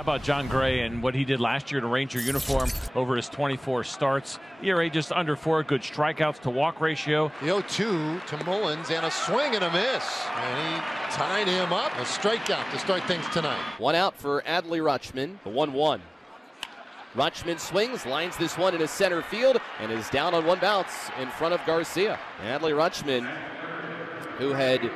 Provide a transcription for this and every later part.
How about John Gray and what he did last year in a Ranger uniform over his 24 starts? ERA just under 4, good strikeouts to walk ratio. The 0-2 to Mullins and a swing and a miss. And he tied him up. A strikeout to start things tonight. One out for Adley Rutschman, the 1-1. Rutschman swings, lines this one into center field, and is down on one bounce in front of Garcia. Adley Rutschman, who had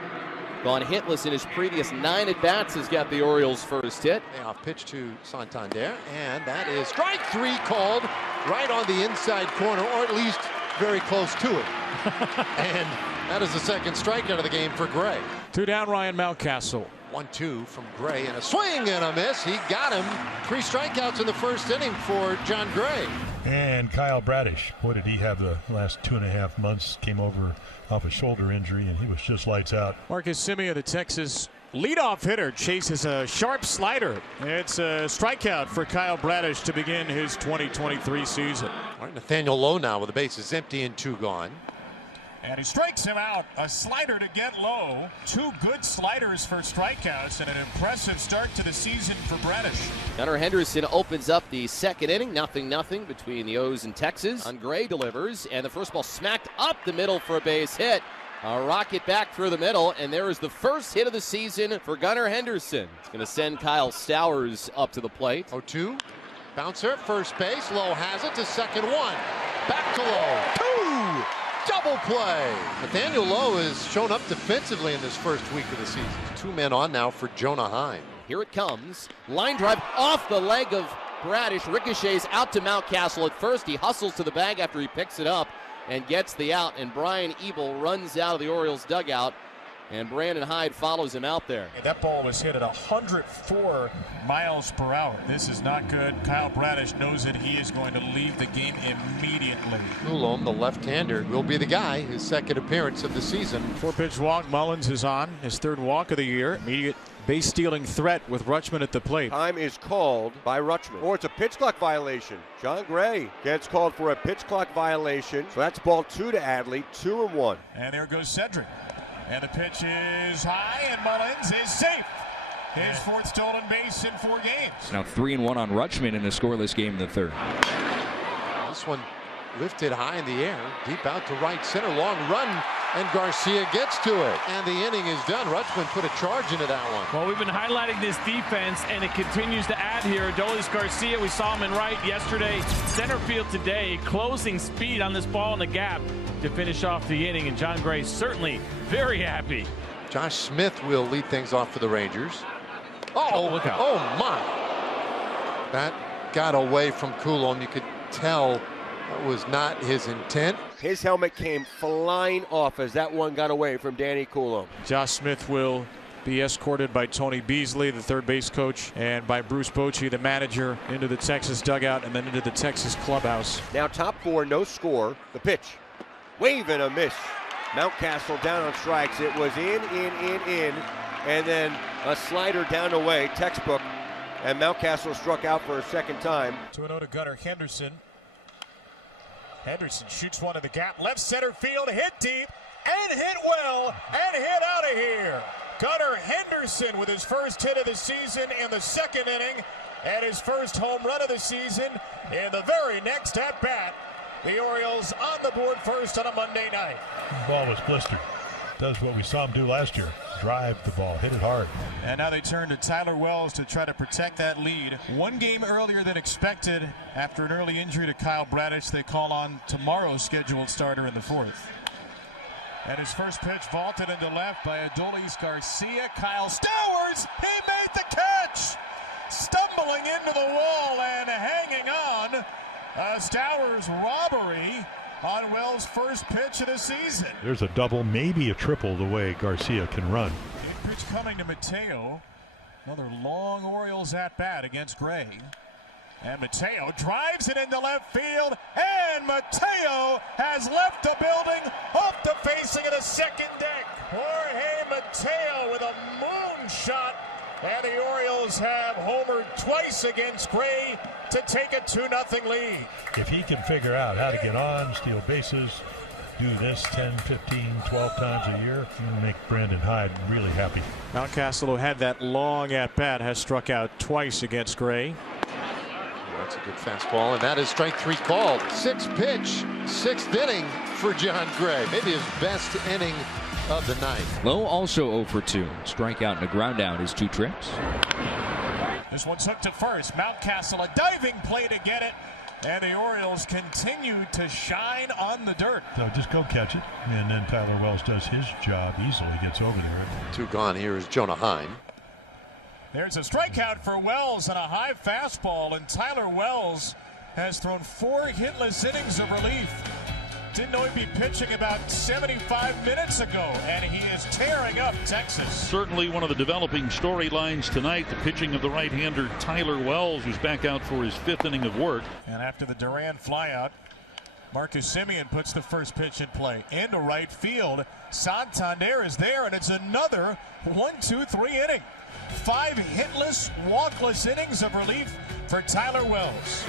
gone hitless in his previous 9 at-bats, has got the Orioles' first hit. Off pitch to Santander, and that is strike 3 called right on the inside corner, or at least very close to it. And that is the second strikeout of the game for Gray. 2 down, Ryan Mountcastle. 1-2 from Gray, and a swing and a miss. He got him. 3 strikeouts in the first inning for John Gray. And Kyle Bradish, boy, did he have the last 2.5 months. Came over off a shoulder injury, and he was just lights out. Marcus Semien, the Texas leadoff hitter, chases a sharp slider. It's a strikeout for Kyle Bradish to begin his 2023 season. All right, Nathaniel Lowe now with the bases empty and 2 gone. And he strikes him out. A slider to get Low. 2 good sliders for strikeouts, and an impressive start to the season for Bradish. Gunnar Henderson opens up the second inning, 0-0 between the O's and Texas. On Gray delivers, and the first ball smacked up the middle for a base hit. A rocket back through the middle, and there is the first hit of the season for Gunnar Henderson. It's going to send Kyle Stowers up to the plate. 0-2, bouncer at first base. Lowe has it to second 1. Back to Lowe. 2. Double play. Nathaniel Lowe has shown up defensively in this first week of the season. 2 men on now for Jonah Heim. Here it comes. Line drive off the leg of Bradish. Ricochets out to Mountcastle at first. He hustles to the bag after he picks it up and gets the out. And Brian Ebel runs out of the Orioles dugout. And Brandon Hyde follows him out there. That ball was hit at 104 miles per hour. This is not good. Kyle Bradish knows that he is going to leave the game immediately. Coulomb, the left-hander, will be the guy. His second appearance of the season. 4-pitch walk. Mullins is on his 3rd walk of the year. Immediate base stealing threat with Rutschman at the plate. Time is called by Rutschman. Or it's a pitch clock violation. John Gray gets called for a pitch clock violation. So that's ball 2 to Adley, 2-1. And there goes Cedric. And the pitch is high, and Mullins is safe. His 4th stolen base in 4 games. Now 3-1 on Rutschman in a scoreless game in the 3rd. This one lifted high in the air, deep out to right center, long run, and Garcia gets to it. And the inning is done. Rutschman put a charge into that one. Well, we've been highlighting this defense, and it continues to add here. Adolis Garcia, we saw him in right yesterday. Center field today, closing speed on this ball in the gap to finish off the inning, and John Gray certainly very happy. Josh Smith will lead things off for the Rangers. Oh, look out. Oh my. That got away from Coulomb. You could tell that was not his intent. His helmet came flying off as that one got away from Danny Coulomb. Josh Smith will be escorted by Tony Beasley, the 3rd base coach, and by Bruce Bochy, the manager, into the Texas dugout and then into the Texas clubhouse. Now top 4, no score. The pitch. Wave and a miss. Mountcastle down on strikes. It was in. And then a slider down away, textbook. And Mountcastle struck out for a second time. 2-0 to Gunnar Henderson. Henderson shoots one in the gap. Left center field, hit deep, and hit well, and hit out of here. Gunnar Henderson with his first hit of the season in the 2nd inning, and his first home run of the season in the very next at-bat. The Orioles on the board first on a Monday night. The ball was blistered. Does what we saw him do last year. Drive the ball, hit it hard. And now they turn to Tyler Wells to try to protect that lead. 1 game earlier than expected after an early injury to Kyle Bradish. They call on tomorrow's scheduled starter in the 4th. And his first pitch vaulted into left by Adolis Garcia. Kyle Stowers, he made the catch! Stumbling into the wall and hanging on. Stowers robbery on Wells' first pitch of the season. There's a double, maybe a triple the way Garcia can run. Big pitch coming to Mateo. Another long Orioles at-bat against Gray. And Mateo drives it into left field, and Mateo has left the building off the facing of the second deck. Jorge Mateo with a moonshot, and the Orioles have homered twice against Gray to take a 2-0 lead. If he can figure out how to get on, steal bases, do this 10, 15, 12 times a year, you make Brandon Hyde really happy. Mountcastle, who had that long at bat, has struck out twice against Gray. That's a good fastball, and that is strike 3 called. 6-pitch, 6th inning for John Gray. Maybe his best inning of the night. Lowe also 0 for 2. Strikeout and a ground out his 2 trips. This one's hooked to first. Mountcastle, a diving play to get it. And the Orioles continue to shine on the dirt. So just go catch it, and then Tyler Wells does his job easily, gets over there. 2 gone. Here is Jonah Heim. There's a strikeout for Wells and a high fastball, and Tyler Wells has thrown 4 hitless innings of relief. Didn't know he'd be pitching about 75 minutes ago, and he is tearing up Texas. Certainly one of the developing storylines tonight, the pitching of the right-hander Tyler Wells, who's back out for his 5th inning of work. And after the Duran flyout, Marcus Semien puts the first pitch in play into right field. Santander is there, and it's another 1-2-3 inning. 5 hitless, walkless innings of relief for Tyler Wells.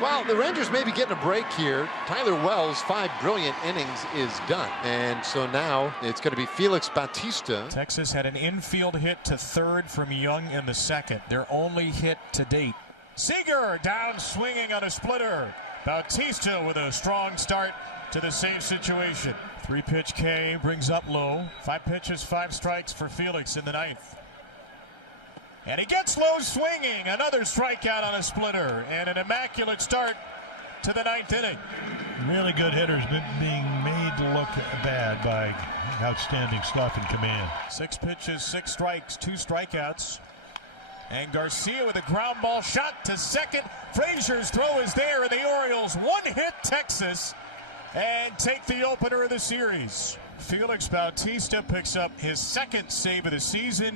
Well, the Rangers may be getting a break here. Tyler Wells, 5 brilliant innings is done. And so now it's going to be Felix Bautista. Texas had an infield hit to third from Young in the 2nd. Their only hit to date. Seager down swinging on a splitter. Bautista with a strong start to the save situation. 3-pitch K brings up Lowe. 5 pitches, 5 strikes for Felix in the 9th. And he gets Lowe swinging. Another strikeout on a splitter. And an immaculate start to the 9th inning. Really good hitters being made to look bad by outstanding stuff in command. 6 pitches, 6 strikes, 2 strikeouts. And Garcia with a ground ball shot to second. Frazier's throw is there, and the Orioles one-hit Texas and take the opener of the series. Felix Bautista picks up his 2nd save of the season.